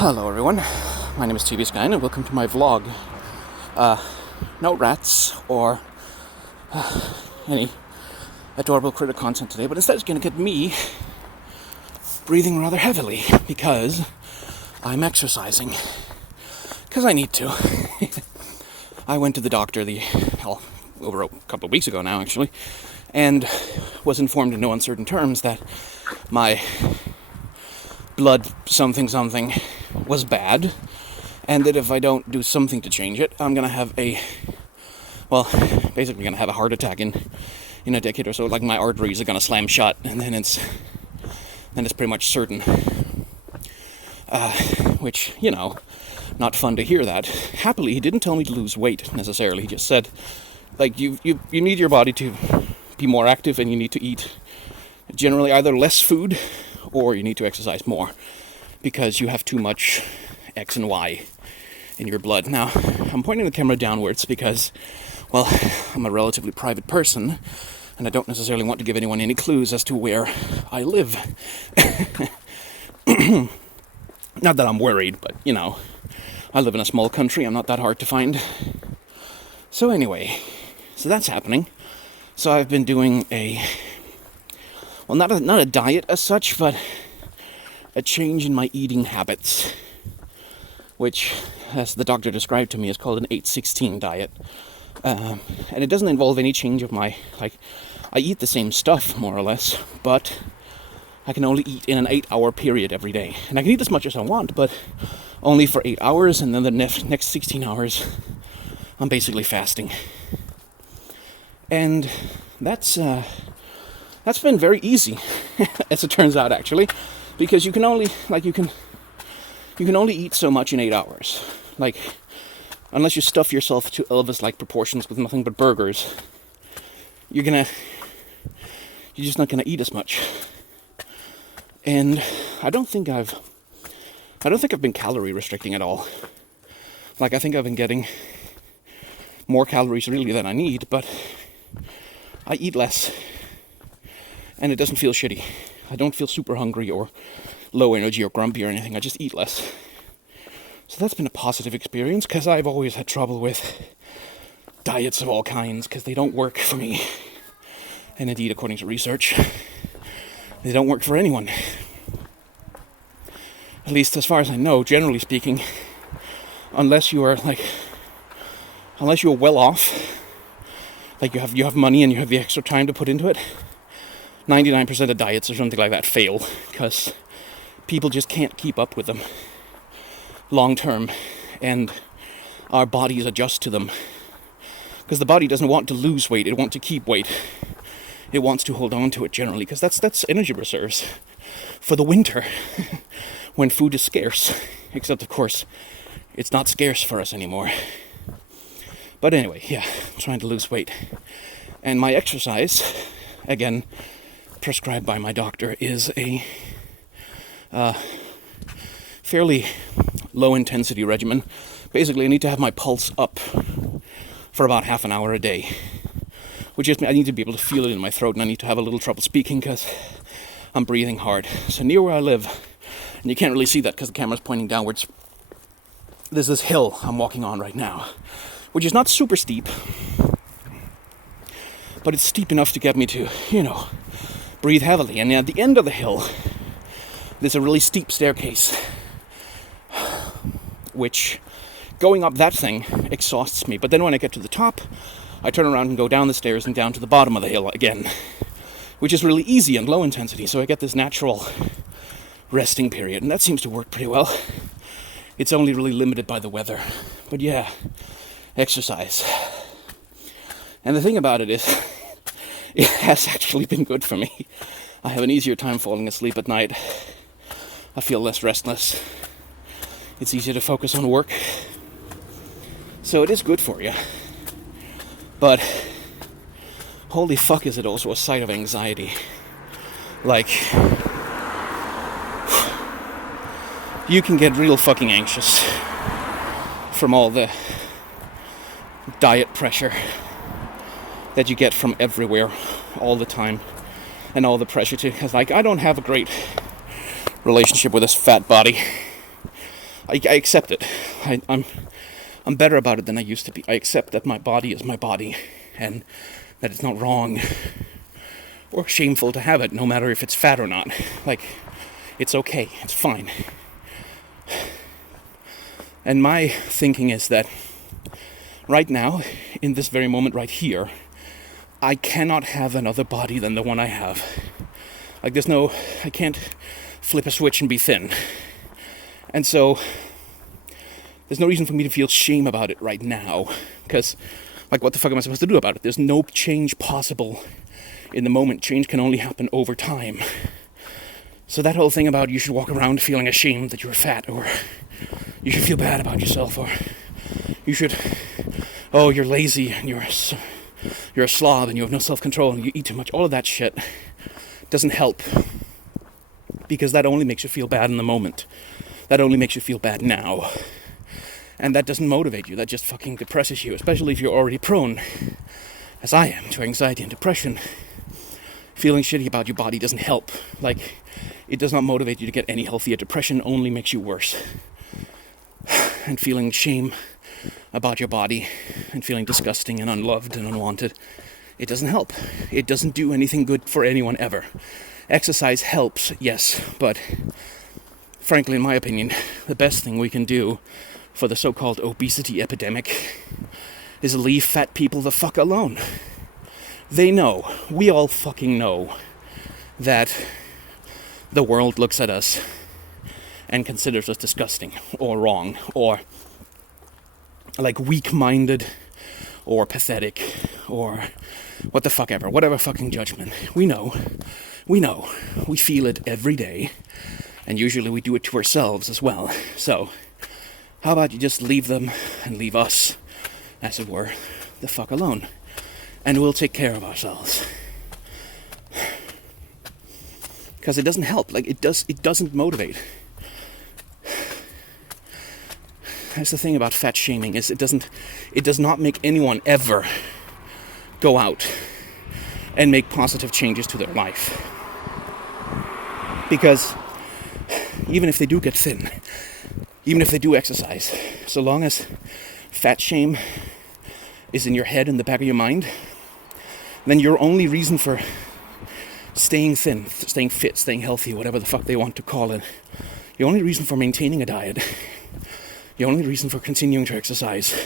Hello everyone, my name is TV Skyn and welcome to my vlog. No rats or any adorable critter content today, but instead it's going to get me breathing rather heavily because I'm exercising. Because I need to. I went to the doctor over a couple of weeks ago now actually, and was informed in no uncertain terms that my blood something was bad, and that if I don't do something to change it, I'm gonna have basically gonna have a heart attack in a decade or so. Like my arteries are gonna slam shut, and then it's pretty much certain. Which, not fun to hear that. Happily, he didn't tell me to lose weight necessarily. He just said, you need your body to be more active, and you need to eat generally either less food or you need to exercise more because you have too much X and Y in your blood. Now, I'm pointing the camera downwards because, I'm a relatively private person and I don't necessarily want to give anyone any clues as to where I live. Not that I'm worried, but, I live in a small country. I'm not that hard to find. So anyway, that's happening. So I've been doing not a diet as such, but a change in my eating habits, which, as the doctor described to me, is called an 8-16 diet. And it doesn't involve any change of I eat the same stuff, more or less, but I can only eat in an 8-hour period every day. And I can eat as much as I want, but only for 8 hours, and then the next 16 hours, I'm basically fasting. And that's been very easy, as it turns out, actually, because you can only eat so much in 8 hours. Unless you stuff yourself to Elvis-like proportions with nothing but burgers, you're just not gonna eat as much. And I don't think I've been calorie restricting at all. I think I've been getting more calories really than I need, but I eat less. And it doesn't feel shitty. I don't feel super hungry or low energy or grumpy or anything. I just eat less. So that's been a positive experience, because I've always had trouble with diets of all kinds, because they don't work for me. And indeed, according to research, they don't work for anyone. At least as far as I know, generally speaking, unless you are well off, you have money and you have the extra time to put into it, 99% of diets or something like that fail, because people just can't keep up with them long term, and our bodies adjust to them. Because the body doesn't want to lose weight, it wants to keep weight. It wants to hold on to it generally, because that's energy reserves for the winter, when food is scarce. Except, of course, it's not scarce for us anymore. But anyway, I'm trying to lose weight. And my exercise, again, prescribed by my doctor, is a fairly low-intensity regimen. Basically, I need to have my pulse up for about half an hour a day, which just means I need to be able to feel it in my throat, and I need to have a little trouble speaking because I'm breathing hard. So near where I live, and you can't really see that because the camera's pointing downwards, there's this hill I'm walking on right now, which is not super steep, but it's steep enough to get me to, breathe heavily. And at the end of the hill, there's a really steep staircase, which, going up that thing exhausts me. But then when I get to the top, I turn around and go down the stairs and down to the bottom of the hill again, which is really easy and low intensity, so I get this natural resting period, and that seems to work pretty well. It's only really limited by the weather. But exercise. And the thing about it is, it has actually been good for me. I have an easier time falling asleep at night. I feel less restless. It's easier to focus on work. So it is good for you. But holy fuck, is it also a sign of anxiety. You can get real fucking anxious from all the diet pressure that you get from everywhere all the time, and all the pressure to, because I don't have a great relationship with this fat body. I accept it. I'm better about it than I used to be. I accept that my body is my body, and that it's not wrong or shameful to have it, no matter if it's fat or not. Like, it's okay. It's fine. And my thinking is that right now, in this very moment right here, I cannot have another body than the one I have. Like, I can't flip a switch and be thin. And so, there's no reason for me to feel shame about it right now. Because, like, what the fuck am I supposed to do about it? There's no change possible in the moment. Change can only happen over time. So that whole thing about you should walk around feeling ashamed that you're fat, or you should feel bad about yourself, or you should, oh, you're lazy and you're a slob and you have no self-control and you eat too much, all of that shit doesn't help, because that only makes you feel bad in the moment. That only makes you feel bad now. And that doesn't motivate you. That just fucking depresses you, especially if you're already prone, as I am, to anxiety and depression. Feeling shitty about your body doesn't help. Like, it does not motivate you to get any healthier. Depression only makes you worse. And feeling shame about your body and feeling disgusting and unloved and unwanted, it doesn't help. It doesn't do anything good for anyone ever. Exercise helps, yes, but frankly, in my opinion, the best thing we can do for the so-called obesity epidemic is leave fat people the fuck alone. They know, we all fucking know, that the world looks at us and considers us disgusting or wrong or like weak-minded or pathetic or what the fuck ever, whatever fucking judgment. We know, we feel it every day, and usually we do it to ourselves as well. So, how about you just leave them and leave us, as it were, the fuck alone, and we'll take care of ourselves. Because it doesn't help, like it doesn't motivate. That's the thing about fat shaming, is it does not make anyone ever go out and make positive changes to their life. Because even if they do get thin, even if they do exercise, so long as fat shame is in your head, in the back of your mind, then your only reason for staying thin, staying fit, staying healthy, whatever the fuck they want to call it, your only reason for maintaining a diet, your only reason for continuing to exercise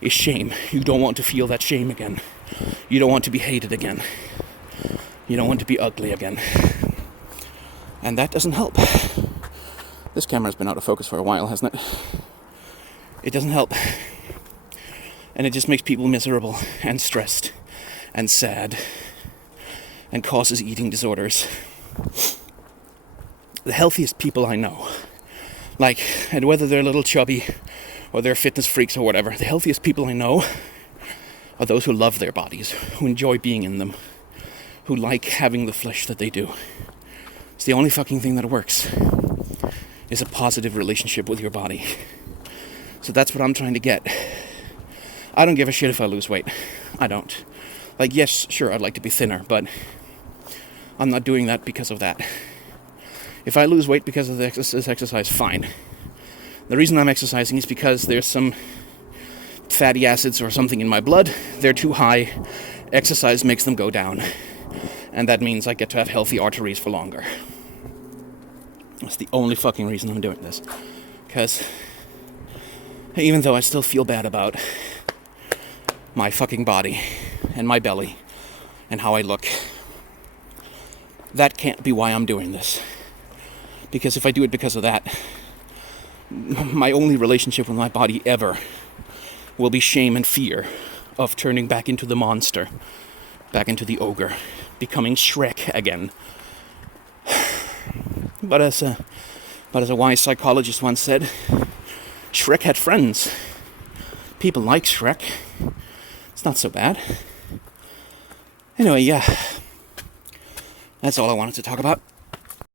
is shame. You don't want to feel that shame again. You don't want to be hated again. You don't want to be ugly again. And that doesn't help. This camera's been out of focus for a while, hasn't it? It doesn't help. And it just makes people miserable and stressed and sad and causes eating disorders. The healthiest people I know, like, and whether they're a little chubby or they're fitness freaks or whatever, the healthiest people I know are those who love their bodies, who enjoy being in them, who like having the flesh that they do. It's the only fucking thing that works, is a positive relationship with your body. So that's what I'm trying to get. I don't give a shit if I lose weight. I don't. Like, yes, sure, I'd like to be thinner, but I'm not doing that because of that. If I lose weight because of this exercise, fine. The reason I'm exercising is because there's some fatty acids or something in my blood. They're too high. Exercise makes them go down. And that means I get to have healthy arteries for longer. That's the only fucking reason I'm doing this. Because even though I still feel bad about my fucking body and my belly and how I look, that can't be why I'm doing this. Because if I do it because of that, my only relationship with my body ever will be shame and fear of turning back into the monster, back into the ogre, becoming Shrek again. But as a wise psychologist once said, Shrek had friends. People like Shrek. It's not so bad. Anyway, yeah. That's all I wanted to talk about.